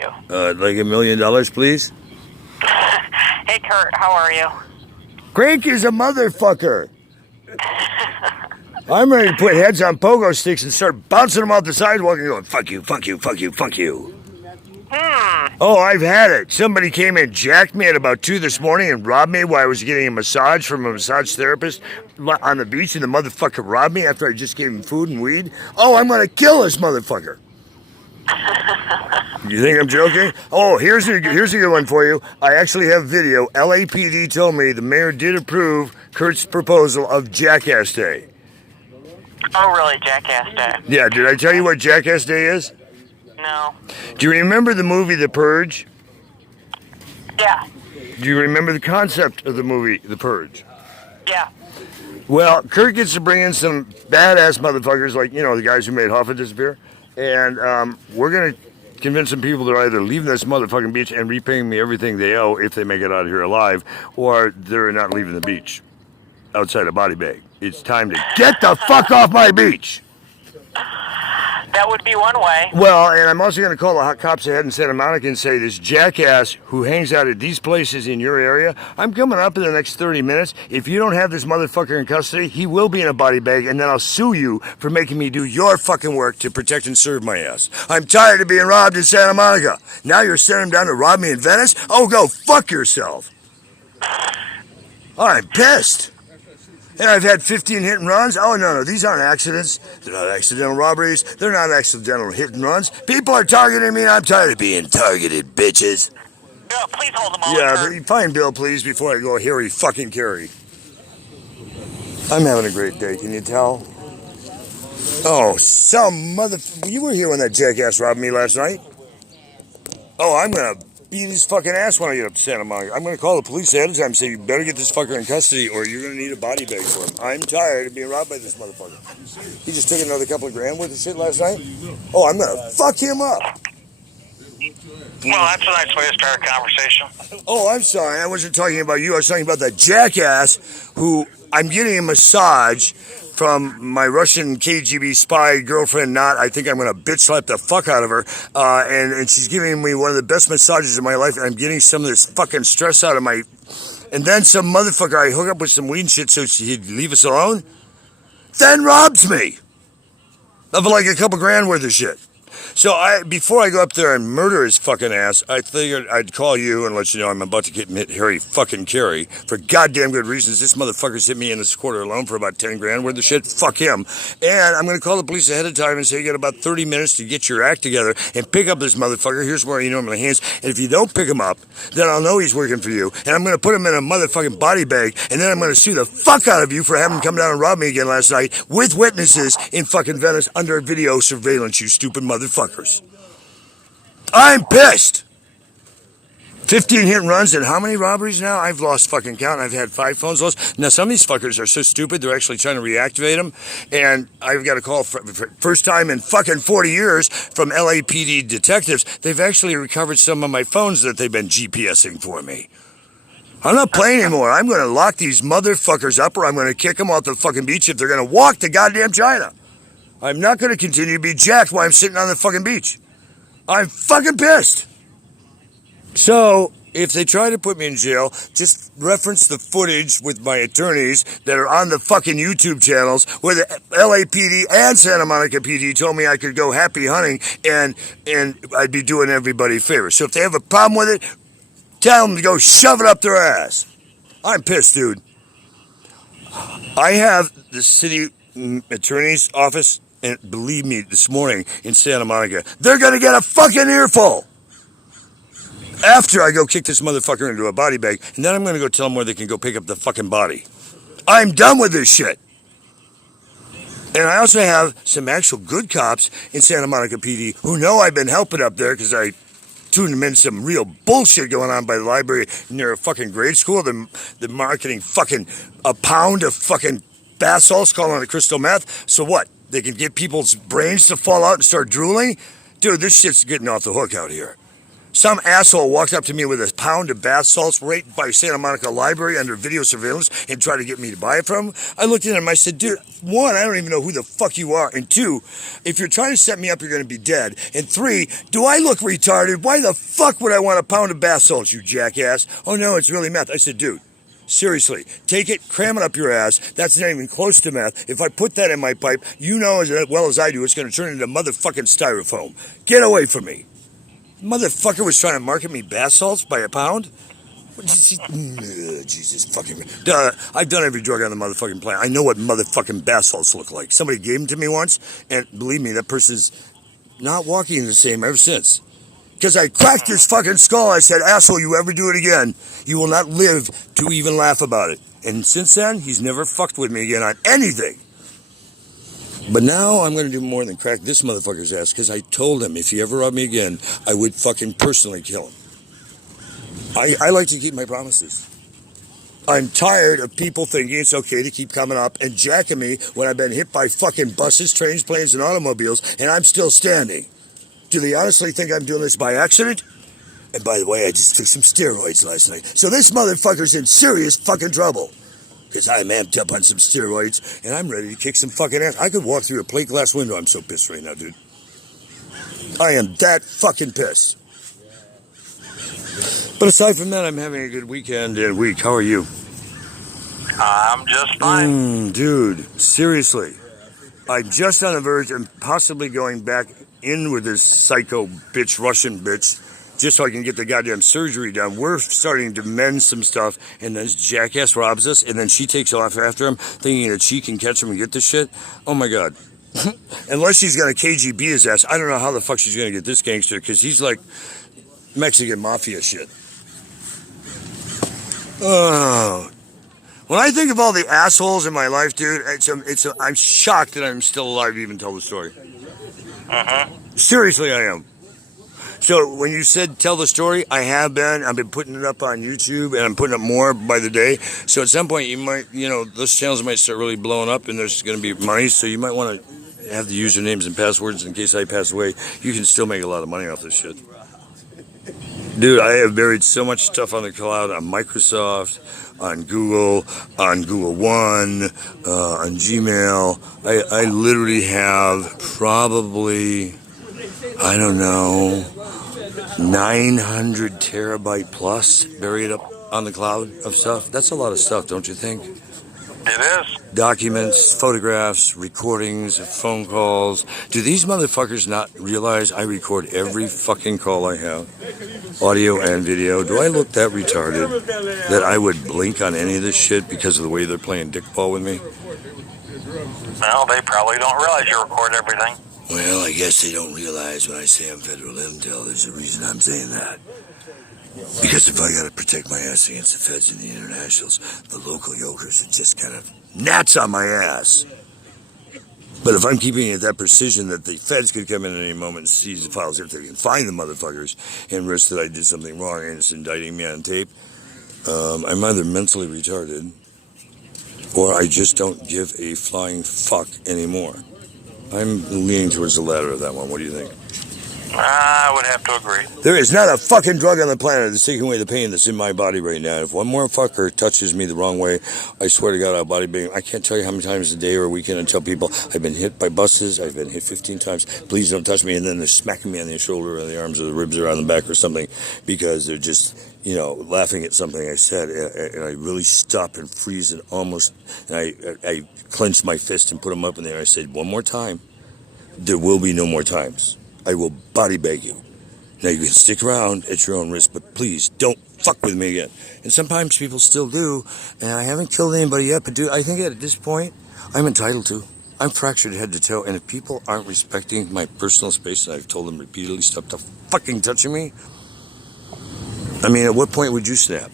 you? Like $1 million, please? Hey, Kurt, how are you? Crank is a motherfucker. I'm ready to put heads on pogo sticks and start bouncing them off the sidewalk and going, fuck you, fuck you, fuck you, fuck you. Oh, I've had it. Somebody came and jacked me at about 2 this morning and robbed me while I was getting a massage from a massage therapist on the beach, and the motherfucker robbed me after I just gave him food and weed. Oh, I'm going to kill this motherfucker. You think I'm joking? Oh, here's a good one for you. I actually have video. LAPD told me the mayor did approve Kurt's proposal of Jackass Day. Oh, really? Jackass Day? Yeah, did I tell you what Jackass Day is? No. Do you remember the movie The Purge? Yeah. Do you remember the concept of the movie The Purge? Yeah. Well, Kurt gets to bring in some badass motherfuckers like, you know, the guys who made Hoffa disappear. And we're going to convince some people they're either leaving this motherfucking beach and repaying me everything they owe if they make it out of here alive, or they're not leaving the beach outside a body bag. It's time to get the fuck off my beach. That would be one way. Well, and I'm also going to call the hot cops ahead in Santa Monica and say, this jackass who hangs out at these places in your area, I'm coming up in the next 30 minutes. If you don't have this motherfucker in custody, he will be in a body bag, and then I'll sue you for making me do your fucking work to protect and serve my ass. I'm tired of being robbed in Santa Monica. Now you're sending him down to rob me in Venice? Oh, go fuck yourself. I'm pissed. And I've had 15 hit and runs. Oh, no, these aren't accidents. They're not accidental robberies. They're not accidental hit and runs. People are targeting me, and I'm tired of being targeted, bitches. Bill, please hold them on. Yeah, find Bill, please, before I go Harry fucking Carey. I'm having a great day, can you tell? Oh, some mother... You were here when that jackass robbed me last night. Oh, I'm going to beat his fucking ass when I get up to Santa Monica. I'm going to call the police ahead of time and say, you better get this fucker in custody or you're going to need a body bag for him. I'm tired of being robbed by this motherfucker. He just took another couple of grand worth of shit last night. Oh, I'm going to fuck him up. Well, that's a nice way to start a conversation. Oh, I'm sorry. I wasn't talking about you. I was talking about that jackass who I'm getting a massage from my Russian KGB spy girlfriend, I think I'm going to bitch slap the fuck out of her. And she's giving me one of the best massages of my life. And I'm getting some of this fucking stress out of my... And then some motherfucker I hook up with some weed and shit so he'd leave us alone. Then robs me of like a couple grand worth of shit. So before I go up there and murder his fucking ass, I figured I'd call you and let you know I'm about to get hit Harry fucking Carey for goddamn good reasons. This motherfucker's hit me in this quarter alone for about 10 grand worth of shit. Fuck him. And I'm going to call the police ahead of time and say you got about 30 minutes to get your act together and pick up this motherfucker. Here's where you normally hands. And if you don't pick him up, then I'll know he's working for you. And I'm going to put him in a motherfucking body bag. And then I'm going to sue the fuck out of you for having him come down and rob me again last night with witnesses in fucking Venice under video surveillance, you stupid motherfuckers. I'm pissed. 15 hit and runs and how many robberies now? I've lost fucking count. I've had 5 phones lost. Now, some of these fuckers are so stupid, they're actually trying to reactivate them. And I've got a call for first time in fucking 40 years from LAPD detectives. They've actually recovered some of my phones that they've been GPSing for me. I'm not playing anymore. I'm going to lock these motherfuckers up or I'm going to kick them off the fucking beach if they're going to walk to goddamn China. I'm not going to continue to be jacked while I'm sitting on the fucking beach. I'm fucking pissed. So, if they try to put me in jail, just reference the footage with my attorneys that are on the fucking YouTube channels where the LAPD and Santa Monica PD told me I could go happy hunting and I'd be doing everybody a favor. So if they have a problem with it, tell them to go shove it up their ass. I'm pissed, dude. I have the city attorney's office, and believe me, this morning in Santa Monica, they're going to get a fucking earful after I go kick this motherfucker into a body bag, and then I'm going to go tell them where they can go pick up the fucking body. I'm done with this shit. And I also have some actual good cops in Santa Monica PD who know I've been helping up there because I tuned them in some real bullshit going on by the library near a fucking grade school. They're marketing fucking a pound of fucking bath salts, calling it crystal meth. So what? They can get people's brains to fall out and start drooling? Dude, this shit's getting off the hook out here. Some asshole walked up to me with a pound of bath salts right by Santa Monica Library under video surveillance and tried to get me to buy it from him. I looked at him, I said, dude, one, I don't even know who the fuck you are. And two, if you're trying to set me up, you're going to be dead. And three, do I look retarded? Why the fuck would I want a pound of bath salts, you jackass? Oh no, it's really meth. I said, dude, seriously, take it, cram it up your ass. That's not even close to meth. If I put that in my pipe, you know as well as I do, it's going to turn into motherfucking styrofoam. Get away from me. Motherfucker was trying to market me bath salts by a pound? Jesus fucking... I've done every drug on the motherfucking planet. I know what motherfucking bath salts look like. Somebody gave them to me once, and believe me, that person's not walking the same ever since. Because I cracked his fucking skull. I said, asshole, you ever do it again, you will not live to even laugh about it. And since then, he's never fucked with me again on anything. But now I'm going to do more than crack this motherfucker's ass, because I told him if he ever robbed me again, I would fucking personally kill him. I like to keep my promises. I'm tired of people thinking it's okay to keep coming up and jacking me when I've been hit by fucking buses, trains, planes, and automobiles, and I'm still standing. Do they honestly think I'm doing this by accident? And by the way, I just took some steroids last night. So this motherfucker's in serious fucking trouble. Because I'm amped up on some steroids, and I'm ready to kick some fucking ass. I could walk through a plate glass window. I'm so pissed right now, dude. I am that fucking pissed. But aside from that, I'm having a good weekend and week. How are you? I'm just fine. Dude, seriously. I'm just on the verge of possibly going back in with this psycho bitch, Russian bitch, just so I can get the goddamn surgery done. We're starting to mend some stuff, and this jackass robs us, and then she takes off after him, thinking that she can catch him and get this shit. Oh my god. Unless she's gonna KGB his ass, I don't know how the fuck she's gonna get this gangster, because he's like Mexican mafia shit. Oh. When I think of all the assholes in my life, dude, I'm shocked that I'm still alive to even tell the story. Seriously, I am. So when you said tell the story, I've been putting it up on YouTube, and I'm putting up more by the day. So at some point you might, those channels might start really blowing up, and there's going to be money. So you might want to have the usernames and passwords in case I pass away. You can still make a lot of money off this shit. Dude, I have buried so much stuff on the cloud, on Microsoft, on Google One, on Gmail. I literally have probably, I don't know, 900 terabyte plus buried up on the cloud of stuff. That's a lot of stuff, don't you think? It is. Documents, photographs, recordings, phone calls. Do these motherfuckers not realize I record every fucking call I have? Audio and video. Do I look that retarded that I would blink on any of this shit because of the way they're playing dickball with me? Well, they probably don't realize you record everything. Well, I guess they don't realize when I say I'm federal intel, there's a reason I'm saying that. Because if I gotta protect my ass against the feds and the internationals, the local yokers are just kind of gnats on my ass. But if I'm keeping it that precision that the feds could come in at any moment and seize the files if they can find the motherfuckers and risk that I did something wrong and it's indicting me on tape, I'm either mentally retarded or I just don't give a flying fuck anymore. I'm leaning towards the latter of that one. What do you think? I would have to agree. There is not a fucking drug on the planet that's taking away the pain that's in my body right now. If one more fucker touches me the wrong way, I swear to God, I'll body bang. I can't tell you how many times a day or a weekend I tell people I've been hit by buses. I've been hit 15 times. Please don't touch me. And then they're smacking me on the shoulder or the arms or the ribs or on the back or something because they're just, laughing at something I said. And I really stop and freeze and almost, and I clench my fist and put them up in there. I said, one more time. There will be no more times. I will body bag you. Now you can stick around at your own risk, but please don't fuck with me again. And sometimes people still do, and I haven't killed anybody yet, but dude, I think at this point, I'm entitled to. I'm fractured head to toe, and if people aren't respecting my personal space, and I've told them repeatedly, stop the fucking touching me, I mean, at what point would you snap?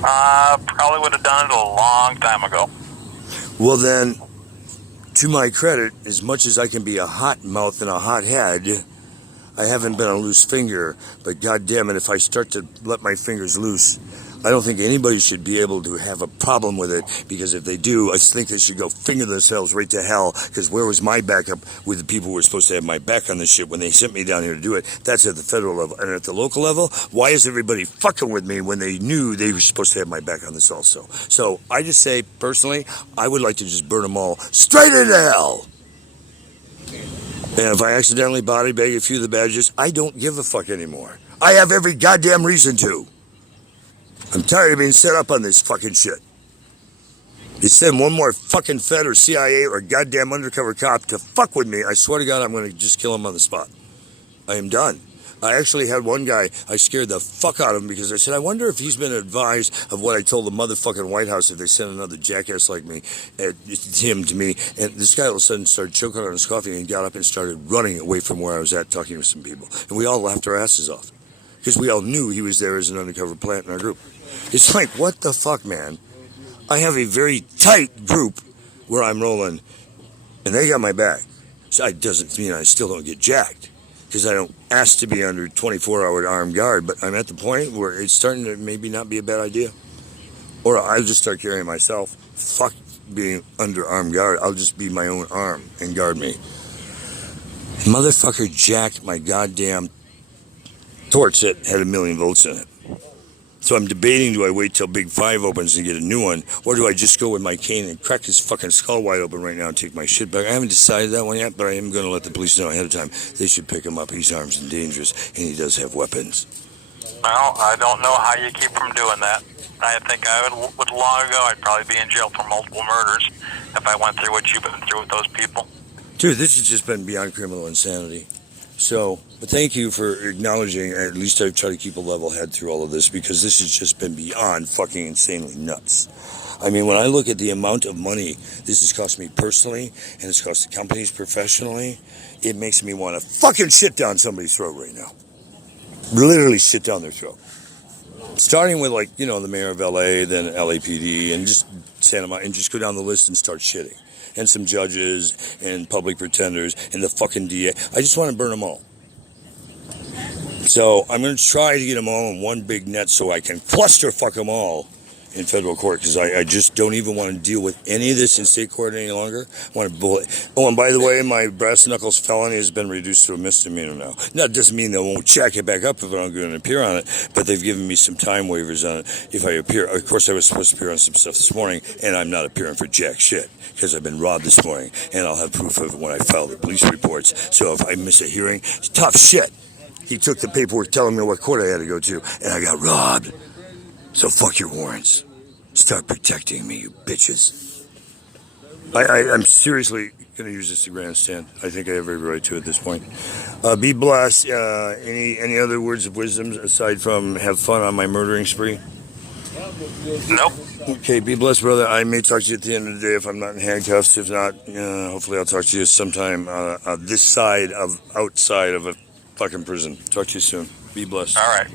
Probably would have done it a long time ago. Well then, to my credit, as much as I can be a hot mouth and a hot head, I haven't been a loose finger, but goddamn it, if I start to let my fingers loose, I don't think anybody should be able to have a problem with it, because if they do, I think they should go finger themselves right to hell, because where was my backup with the people who were supposed to have my back on this shit when they sent me down here to do it? That's at the federal level. And at the local level, why is everybody fucking with me when they knew they were supposed to have my back on this also? So I just say, personally, I would like to just burn them all straight into hell. And if I accidentally body bag a few of the badges, I don't give a fuck anymore. I have every goddamn reason to. I'm tired of being set up on this fucking shit. You send one more fucking Fed or CIA or goddamn undercover cop to fuck with me, I swear to God, I'm going to just kill him on the spot. I am done. I actually had one guy, I scared the fuck out of him because I said, I wonder if he's been advised of what I told the motherfucking White House if they send another jackass like me, him to me. And this guy all of a sudden started choking on his coffee and got up and started running away from where I was at talking to some people. And we all laughed our asses off because we all knew he was there as an undercover plant in our group. It's like, what the fuck, man? I have a very tight group where I'm rolling, and they got my back. So it doesn't mean I still don't get jacked, because I don't ask to be under 24-hour armed guard, but I'm at the point where it's starting to maybe not be a bad idea. Or I'll just start carrying myself. Fuck being under armed guard. I'll just be my own arm and guard me. Motherfucker jacked my goddamn torch that had 1 million volts in it. So I'm debating, do I wait till Big 5 opens and get a new one, or do I just go with my cane and crack his fucking skull wide open right now and take my shit back? I haven't decided that one yet, but I am going to let the police know ahead of time. They should pick him up. He's armed and dangerous, and he does have weapons. Well, I don't know how you keep from doing that. I think I would long ago, I'd probably be in jail for multiple murders if I went through what you've been through with those people. Dude, this has just been beyond criminal insanity. So, but thank you for acknowledging, at least I've tried to keep a level head through all of this, because this has just been beyond fucking insanely nuts. I mean, when I look at the amount of money this has cost me personally, and it's cost the companies professionally, it makes me want to fucking shit down somebody's throat right now. Literally shit down their throat. Starting with, like, you know, the mayor of LA, then LAPD, and just Santa Monica, and just go down the list and start shitting. And some judges, and public pretenders, and the fucking DA. I just want to burn them all. So I'm going to try to get them all in one big net so I can cluster fuck them all in federal court, because I just don't even want to deal with any of this in state court any longer. I want to bullet. Oh, and by the way, my brass knuckles felony has been reduced to a misdemeanor now. That doesn't mean they won't check it back up if I don't go and appear on it, but they've given me some time waivers on it if I appear. Of course, I was supposed to appear on some stuff this morning, and I'm not appearing for jack shit because I've been robbed this morning, and I'll have proof of it when I file the police reports. So if I miss a hearing, it's tough shit. He took the paperwork telling me what court I had to go to, and I got robbed. So fuck your warrants. Start protecting me, you bitches. I'm seriously going to use this to grandstand. I think I have every right to at this point. Be blessed. Any other words of wisdom aside from have fun on my murdering spree? Nope. Okay, be blessed, brother. I may talk to you at the end of the day if I'm not in handcuffs. If not, hopefully I'll talk to you sometime outside of a fucking prison. Talk to you soon. Be blessed. All right.